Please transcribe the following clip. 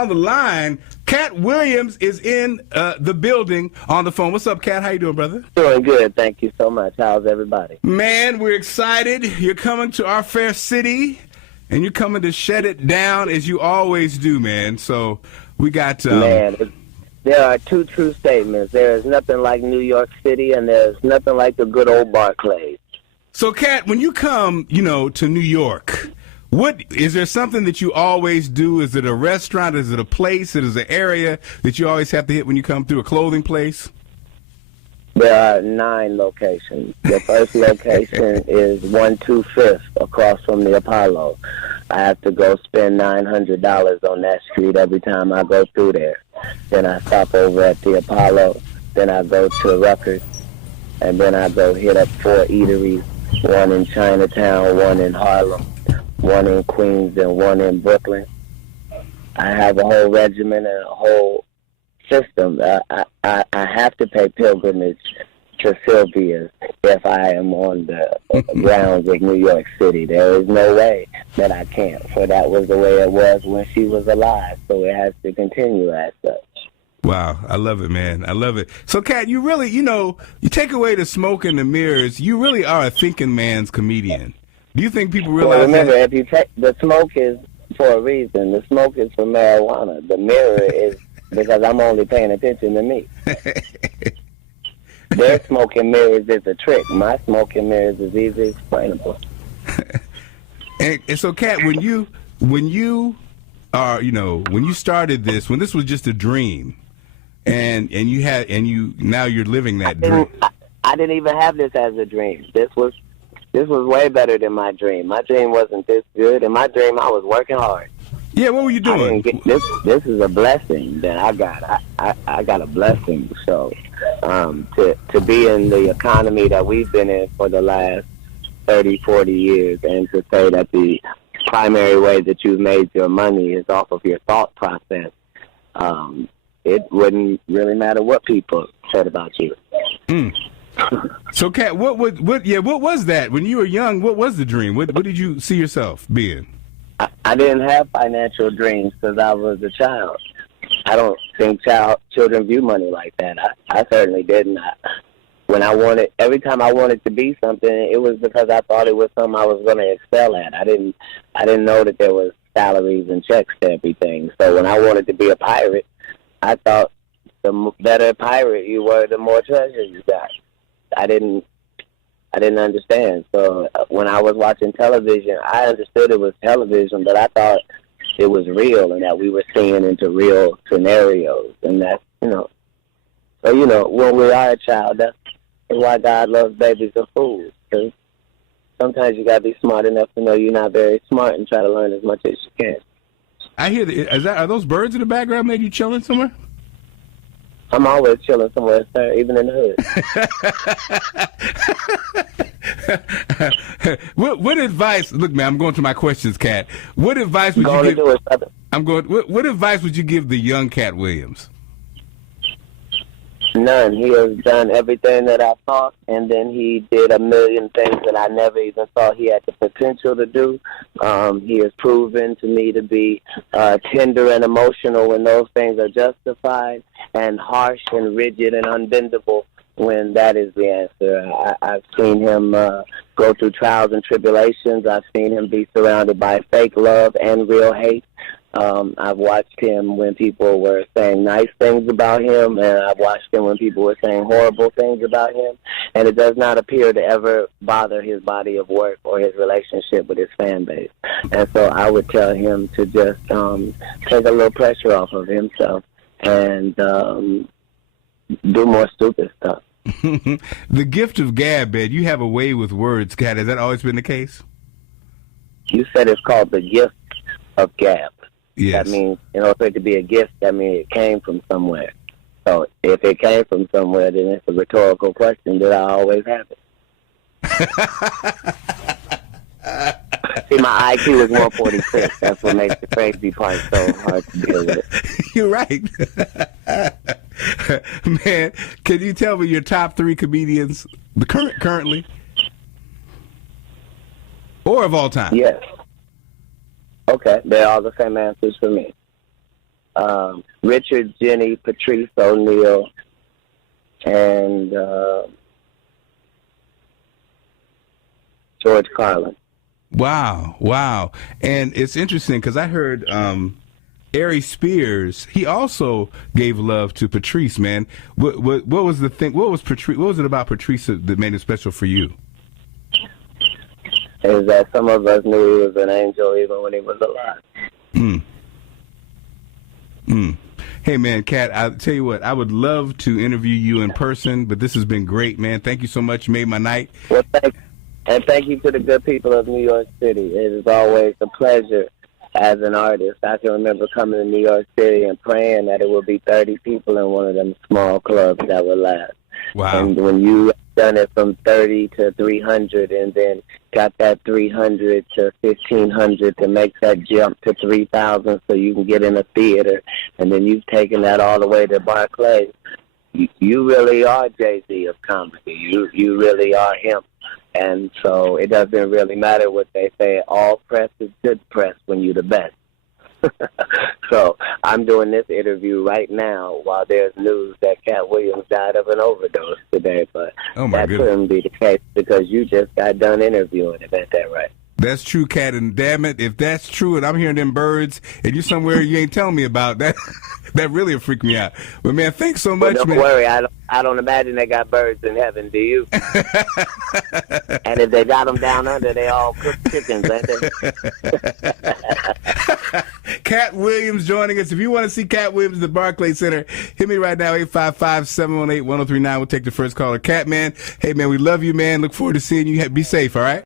on the line. Katt Williams is in the building on the phone. What's up, Katt? How you doing, brother? Doing good. Thank you so much. How's everybody? Man, we're excited. You're coming to our fair city, and you're coming to shut it down as you always do, man. So we got... Man, there are two true statements. There is nothing like New York City, and there's nothing like the good old Barclays. So, Katt, when you come, to New York, what is there something that you always do? Is it a restaurant? Is it a place? Is it an area that you always have to hit when you come through, a clothing place? There are 9 locations. The first location is 125th across from the Apollo. I have to go spend $900 on that street every time I go through there. Then I stop over at the Apollo. Then I go to Rutgers. And then I go hit up 4 eateries, one in Chinatown, one in Harlem, one in Queens, and one in Brooklyn. I have a whole regimen and a whole system. I have to pay pilgrimage to Sylvia's if I am on the grounds of New York City. There is no way that I can't, for that was the way it was when she was alive, so it has to continue as such. Wow, I love it, man. I love it. So, Katt, you really, you take away the smoke and the mirrors, you really are a thinking man's comedian. Do you think people realize remember, that? if you take the smoke is for a reason. The smoke is for marijuana. The mirror is because I'm only paying attention to me. Their smoke and mirrors is a trick. My smoke and mirrors is easy explainable. and so, Katt, when you are, when you started this, when this was just a dream, and now you're living that dream. I didn't even have this as a dream. This was way better than my dream. My dream wasn't this good. In my dream, I was working hard. Yeah, what were you doing? This is a blessing that I got. I got a blessing. So to be in the economy that we've been in for the last 30, 40 years, and to say that the primary way that you've made your money is off of your thought process, it wouldn't really matter what people said about you. So, Katt, what was that when you were young? What was the dream? What did you see yourself being? I didn't have financial dreams because I was a child. I don't think children view money like that. I certainly didn't. Every time I wanted to be something, it was because I thought it was something I was going to excel at. I didn't know that there was salaries and checks to everything. So when I wanted to be a pirate, I thought the better pirate you were, the more treasure you got. I didn't understand. So when I was watching television, I understood it was television, but I thought it was real and that we were seeing into real scenarios. And that, so, when we are a child, that's why God loves babies and fools. Because sometimes you got to be smart enough to know you're not very smart and try to learn as much as you can. I hear are those birds in the background? Maybe you chilling somewhere? I'm always chilling somewhere, sir, even in the hood. What advice? Look, man, I'm going to my questions, Katt. What advice would you give? What advice would you give the young Katt Williams? None. He has done everything that I thought, and then he did a million things that I never even thought he had the potential to do. He has proven to me to be tender and emotional when those things are justified, and harsh and rigid and unbendable when that is the answer. I've seen him go through trials and tribulations. I've seen him be surrounded by fake love and real hate. I've watched him when people were saying nice things about him, and I've watched him when people were saying horrible things about him, and it does not appear to ever bother his body of work or his relationship with his fan base. And so I would tell him to just take a little pressure off of himself and do more stupid stuff. The gift of gab, man. You have a way with words, Katt. Has that always been the case? You said it's called the gift of gab. Yes. That means, in order for it to be a gift, that means it came from somewhere. So if it came from somewhere, then it's a rhetorical question. Did I always have it? See, my IQ is 146. That's what makes the crazy part so hard to deal with. You're right. Man, can you tell me your top 3 comedians currently? Or of all time? Yes. Okay, they're all the same answers for me. Richard, Jenny, Patrice O'Neal, and George Carlin. Wow. And it's interesting because I heard Ari Spears, he also gave love to Patrice, man. What was the thing? What was it about Patrice that made it special for you? Is that some of us knew he was an angel even when he was alive. Hey, man, Katt, I'll tell you what, I would love to interview you in person, but this has been great, man. Thank you so much. You made my night. Well, thank you to the good people of New York City. It is always a pleasure as an artist. I can remember coming to New York City and praying that it would be 30 people in one of them small clubs that would last. Wow. And when you done it from 30 to 300 and then got that 300 to 1,500 to make that jump to 3,000 so you can get in a theater, and then you've taken that all the way to Barclays, you really are Jay-Z of comedy. You really are him. And so it doesn't really matter what they say. All press is good press when you're the best. So I'm doing this interview right now while there's news that Katt Williams died of an overdose today. But that couldn't be the case because you just got done interviewing him. Ain't that right? That's true, Katt, and damn it, if that's true and I'm hearing them birds and you're somewhere you ain't telling me about, that really will freak me out. But, man, thanks so much, don't man. Worry, I don't imagine they got birds in heaven, do you? And if they got them down under, they all cooked chickens, ain't they? Katt Williams joining us. If you want to see Katt Williams at the Barclays Center, hit me right now, 855-718-1039. We'll take the first caller. Katt, man, hey, man, we love you, man. Look forward to seeing you. Be safe, all right?